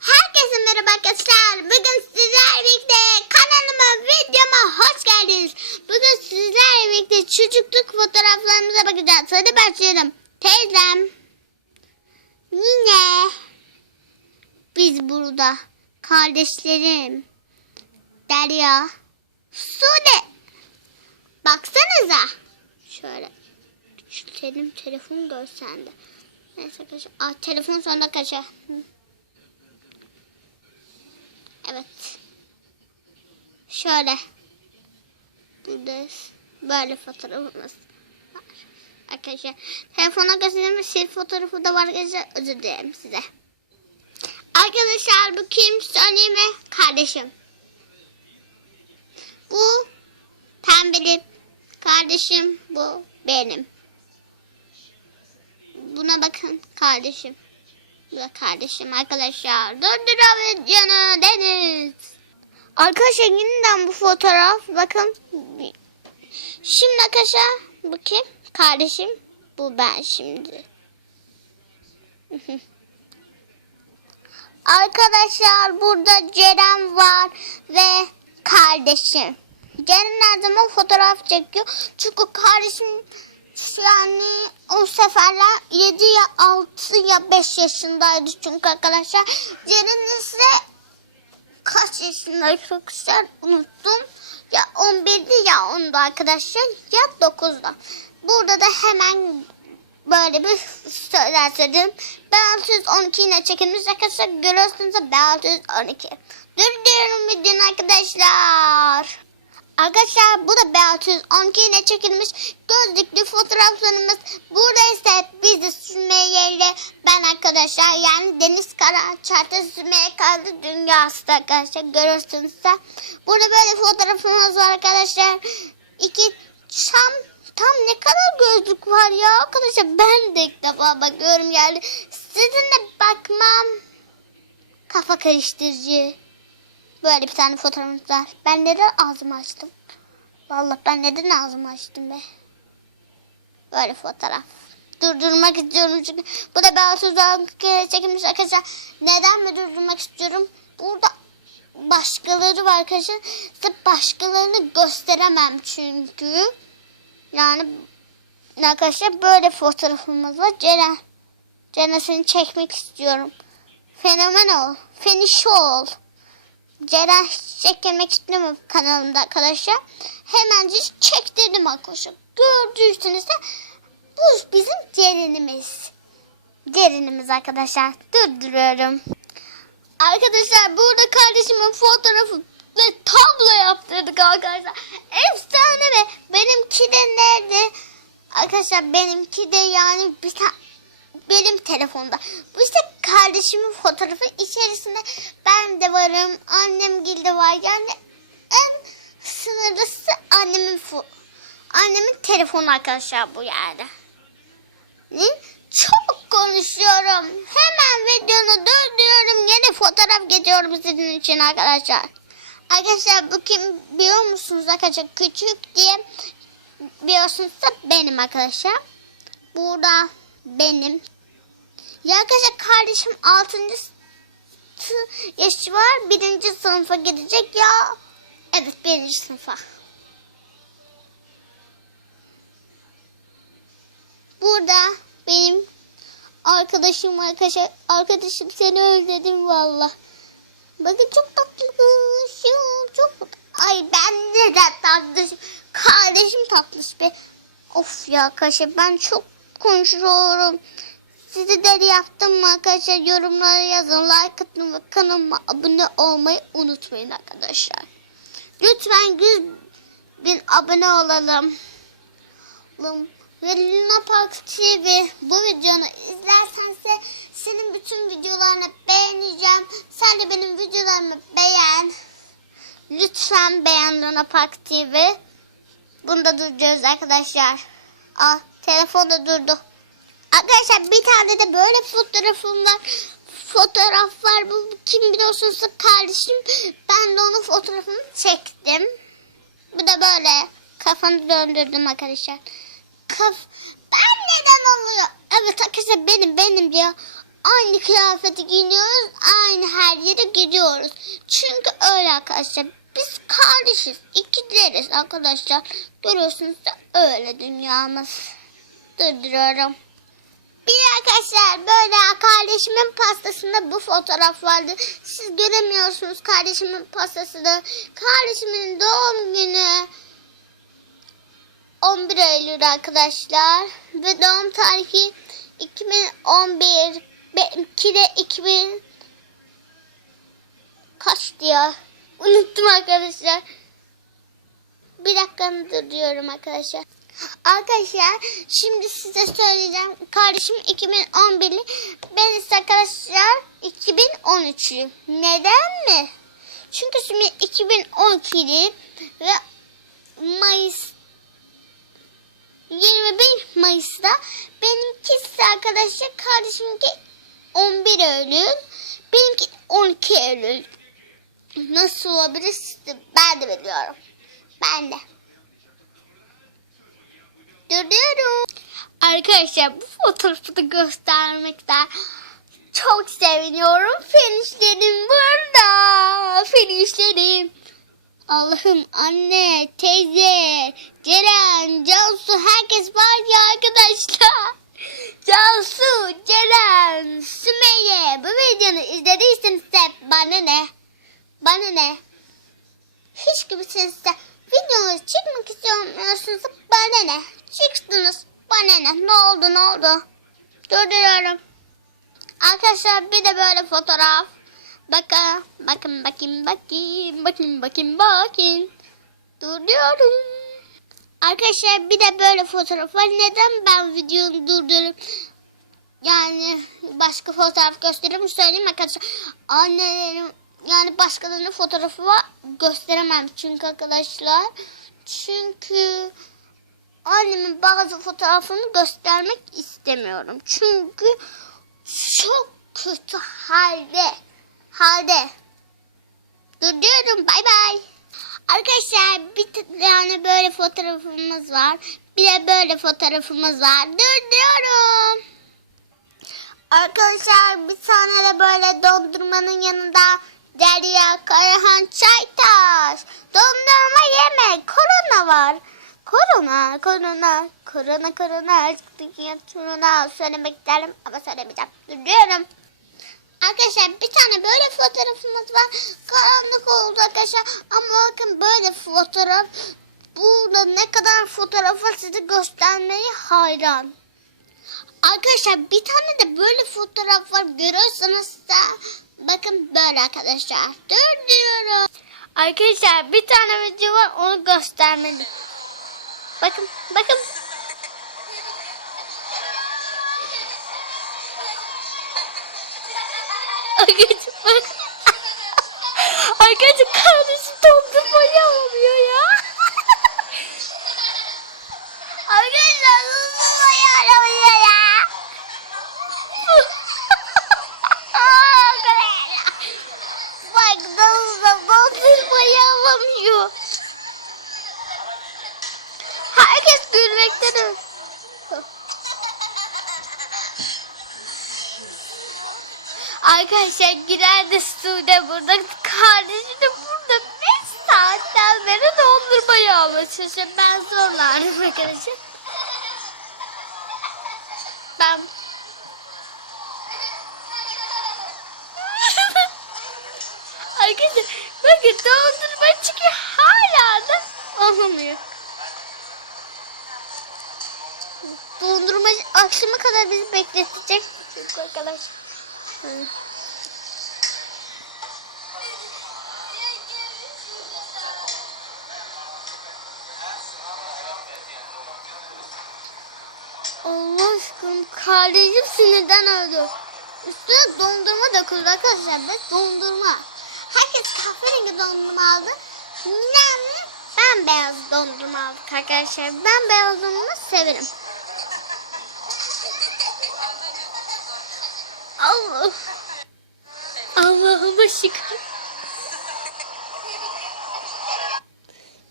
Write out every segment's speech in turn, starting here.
Herkese merhaba arkadaşlar. Bugün sizlerle birlikte kanalıma, videoma hoş geldiniz. Bugün sizlerle birlikte çocukluk fotoğraflarımıza bakacağız. Hadi başlayalım. Teyzem. Yine. Biz burada. Kardeşlerim. Derya. Sude. Baksanıza. Şöyle. Şu senin telefonu görsen de. Neyse arkadaşlar. Aa, telefon sonunda kaçar. Evet. Şöyle. Burada böyle fotoğrafımız var. Arkadaşlar telefona göstereyim sil fotoğrafı da var arkadaşlar özür dilerim size. Arkadaşlar bu kim söyleyeyim mi? Kardeşim. Bu pembeli kardeşim bu benim. Buna bakın kardeşim. Da kardeşim arkadaşlar. Durdur videonu Deniz. Arkadaşlar yeniden bu fotoğraf. Bakın. Şimdi arkadaşlar kim? Kardeşim. Bu ben şimdi. arkadaşlar burada Ceren var ve kardeşim. Ceren her zaman fotoğraf çekiyor. Çünkü kardeşim yani o seferler 7 ya 6 ya 5 yaşındaydı çünkü arkadaşlar. Ceren ise kaç yaşındaydı arkadaşlar unuttum. Ya 11'di ya 10'da arkadaşlar ya 9'da. Burada da hemen böyle bir söyler söyledim. B612 yine çekilmiş arkadaşlar. Görüyorsunuz da B612. Durduruyorum videonu arkadaşlar. Arkadaşlar bu da B612 ile çekilmiş gözlüklü fotoğraflarımız. Burada ise biz de Sümeyye ile ben arkadaşlar yani Deniz Kara Çarşı Sümeyye kaldı dünyası da arkadaşlar görürsünüz de. Burada böyle fotoğrafımız var arkadaşlar. İki tam tam ne kadar gözlük var ya arkadaşlar ben de ilk defa bakıyorum yani. Sizinle bakmam kafa karıştırıcı. Böyle bir tane fotoğrafımız var. Ben neden ağzımı açtım? Vallahi ben neden ağzımı açtım be? Böyle fotoğraf. Durdurmak istiyorum çünkü bu da ben sözden çekilmiş arkadaşlar. Neden mi durdurmak istiyorum? Burada başkaları var arkadaşlar. Size başkalarını gösteremem çünkü. Yani arkadaşlar böyle fotoğrafımız var. Ceren. Ceren seni çekmek istiyorum. Fenomen ol. Fenişi ol. Ceren çekilmek istemiyorum kanalımda arkadaşlar. Hemencik çektirdim arkadaşlar. Gördüyseniz de bu bizim Ceren'imiz. Ceren'imiz arkadaşlar. Durduruyorum. Arkadaşlar burada kardeşimin fotoğrafı ve tablo yaptırdık arkadaşlar. Efsane ve benimki de nerede? Arkadaşlar benimki de yani bir benim telefonda. Bu işte kardeşimin fotoğrafı içerisinde ben de varım, annem de var. Yani en sınırlısı annemin annemin telefonu arkadaşlar bu yerde. Çok konuşuyorum. Hemen videonu durduruyorum. Yine fotoğraf geçiyorum sizin için arkadaşlar. Arkadaşlar bu kim biliyor musunuz arkadaşlar? Küçük diye biliyorsunuz da benim arkadaşlar. Burada benim ya arkadaşlar kardeşim 6. yaşı var. Birinci sınıfa gidecek ya. Evet birinci sınıfa. Burada benim arkadaşım arkadaşlar. Arkadaşım seni özledim valla. Bakın çok tatlısın. Çok Ay ben de tatlışım. Kardeşim tatlış be. Of ya arkadaşlar ben çok konuşuyorum. De yaptım arkadaşlar? Yorumlara yazın. Like atın ve kanalıma abone olmayı unutmayın arkadaşlar. Lütfen 100 bin abone olalım. Ve Luna Park TV bu videonu izlersen senin bütün videolarını beğeneceğim. Sen de benim videolarımı beğen. Lütfen beğen Luna Park TV. Bunu da durduruyoruz arkadaşlar. Ah telefon da durdu. Arkadaşlar bir tane de böyle fotoğrafım var. Fotoğraf var. Bu kim biliyorsunuz kardeşim. Ben de onun fotoğrafını çektim. Bu da böyle kafanı döndürdüm arkadaşlar. Kaf ben neden oluyor? Evet arkadaşlar benim benim diyor. Aynı kıyafeti giyiniyoruz. Aynı her yere gidiyoruz. Çünkü öyle arkadaşlar. Biz kardeşiz. ikileriz arkadaşlar. Görüyorsunuz da öyle dünyamız. Durduruyorum. Bir arkadaşlar böyle kardeşimin pastasında bu fotoğraf vardı. Siz göremiyorsunuz kardeşimin pastasını. Kardeşimin doğum günü 11 Eylül arkadaşlar. Ve doğum tarihi 2011. Benimki de 2000 kaç diyor. Unuttum arkadaşlar. Bir dakikanı diyorum arkadaşlar. Arkadaşlar şimdi size söyleyeceğim. Kardeşim 2011'li. Ben ise arkadaşlar 2013'lü. Neden mi? Çünkü şimdi 2012'li ve Mayıs 21 Mayıs'ta benimkisi arkadaşlar kardeşimki 11 Eylül. Benimki 12 Eylül. Nasıl olabilir ben de biliyorum. Ben de. Duruyorum. Arkadaşlar bu fotoğrafı da göstermekten çok seviniyorum. Fenişlerim burada. Fenişlerim. Allah'ım anne, teyze, Ceren, Cansu herkes var ya arkadaşlar. Cansu, Ceren, Sümeyye bu videonu izlediyseniz de bana ne? Bana ne? Hiç kimsiniz de videoyu çıkmak istemiyorsunuz bana ne? Çıktınız bana ne? Ne oldu ne oldu? Durduruyorum. Arkadaşlar bir de böyle fotoğraf. Bakın, bakın, bakın, bakın, bakın, bakın, bakın. Durduruyorum. Arkadaşlar bir de böyle fotoğraf var. Neden ben videoyu durdurup yani başka fotoğraf gösteririm söyleyeyim arkadaşlar. Annelerim yani başkalarının fotoğrafı var gösteremem çünkü arkadaşlar. Çünkü annemin bazı fotoğrafını göstermek istemiyorum. Çünkü çok kötü halde. Halde. Durduruyorum. Bay bay. Arkadaşlar bir tane böyle fotoğrafımız var. Bir de böyle fotoğrafımız var. Durduruyorum. Arkadaşlar bir tane de böyle dondurmanın yanında Derya Karahan Çaytaş. Dondurma yeme. Korona var. Korona, korona, korona, korona, korona. Söylemek isterim ama söylemeyeceğim. Duruyorum. Arkadaşlar bir tane böyle fotoğrafımız var. Karanlık oldu arkadaşlar. Ama bakın böyle fotoğraf. Burada ne kadar fotoğraf var size göstermeye hayran. Arkadaşlar bir tane de böyle fotoğraf var. Görüyorsanız da bakın böyle arkadaşlar. Dur diyorum. Arkadaşlar bir tane video var onu göstermedim. Bakın bakın. Arkadaşlar bak. Arkadaşlar kardeşi dondurmayı alamıyor ya. Arkadaşlar dondurmayı alamıyor ya. Bak dondurmayı alamıyor. Herkes gülmekten öldü. Arkadaşlar girer de Sude burada, kardeşi de burada 5 saatten beri dondurmayı almaya çalışıyor. Ben zorlarım arkadaşlar. Ben... arkadaşlar bakın dondurma çıkıyor hala da alamıyor. Dondurma akşama kadar bizi bekletecek. Çünkü arkadaşlar. Hı. Allah aşkına kardeşim sinirden öldü. Üstüne dondurma döküldü arkadaşlar. Ve dondurma. Herkes kahverengi dondurma aldı. Yani ben beyaz dondurma aldık arkadaşlar. Ben beyaz dondurma severim. Allah. Allah'ıma şükür.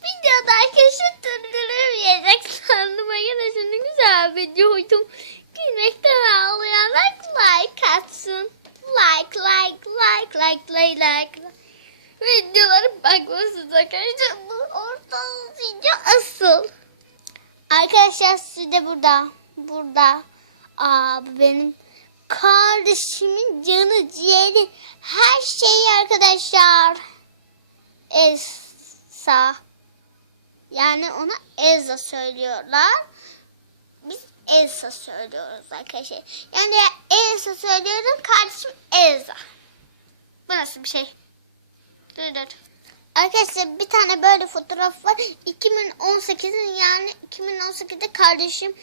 Videoda arkadaşlar durdurulmayacak sandım arkadaşlar ne güzel videoydum. Gülmekten ağlayanlar like atsın. Like like like like like like. Videolara bakmasınız arkadaşlar. Bu ortalığı video asıl. Arkadaşlar siz de burada. Burada. Aa bu benim kardeşimin canı ciğeri. Her şeyi arkadaşlar. Elsa. Yani ona Elsa söylüyorlar. Biz Elsa söylüyoruz arkadaşlar. Yani Elsa söylüyorum kardeşim Elsa. Bu nasıl bir şey? Dur dur. Arkadaşlar bir tane böyle fotoğraf var. 2018'in yani 2018'de kardeşim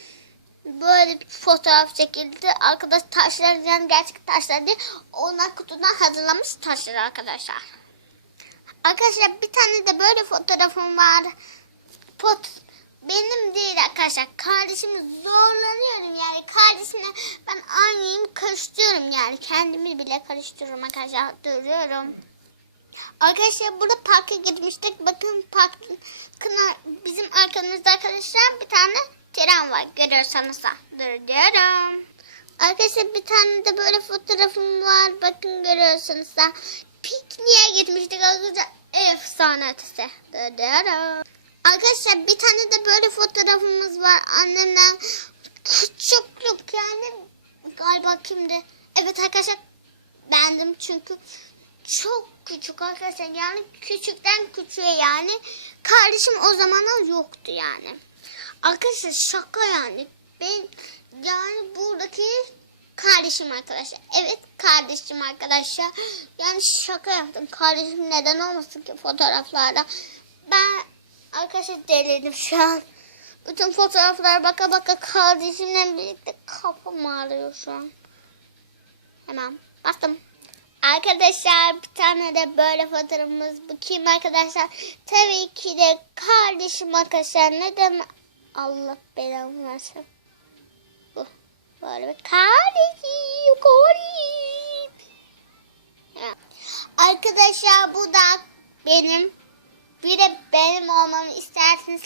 böyle bir fotoğraf çekildi. Arkadaş taşlar yani gerçek taşlar değil. Onlar kutudan hazırlamış taşlar arkadaşlar. Arkadaşlar bir tane de böyle fotoğrafım var. Pot benim değil arkadaşlar. Kardeşimi zorlanıyorum yani. Kardeşimle ben aynıyım karıştırıyorum yani. Kendimi bile karıştırıyorum arkadaşlar. Duruyorum. Arkadaşlar burada parka gitmiştik. Bakın parkın bizim arkamızda arkadaşlar bir tane tren var. Görüyorsanız da. Dur diyorum. Arkadaşlar bir tane de böyle fotoğrafım var. Bakın görüyorsunuz da. Pikniğe gitmiştik arkadaşlar. Efsane ötesi. Dur diyorum. Arkadaşlar bir tane de böyle fotoğrafımız var. Annemden küçüklük yani galiba kimdi? Evet arkadaşlar bendim çünkü çok küçük arkadaşlar yani küçükten küçüğe yani kardeşim o zamanlar yoktu yani. Arkadaşlar şaka yani ben yani buradaki kardeşim arkadaşlar. Evet kardeşim arkadaşlar. Yani şaka yaptım. Kardeşim neden olmasın ki fotoğraflarda. Ben arkadaşlar delirdim şu an. Bütün fotoğraflara baka baka kardeşimle birlikte kafam ağrıyor şu an. Hemen bastım. Arkadaşlar bir tane de böyle fotoğrafımız. Bu kim arkadaşlar? Tabii ki de kardeşim arkadaşlar. Neden? Allah belamı versin. Bu. Böyle kardeşim. Evet. Arkadaşlar bu da benim. Bir de benim olmamı isterseniz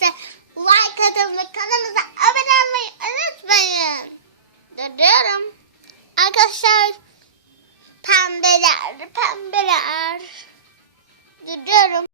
like atın ve kanalımıza abone olmayı unutmayın. Duruyorum. Arkadaşlar pembeler, pembeler. Duruyorum.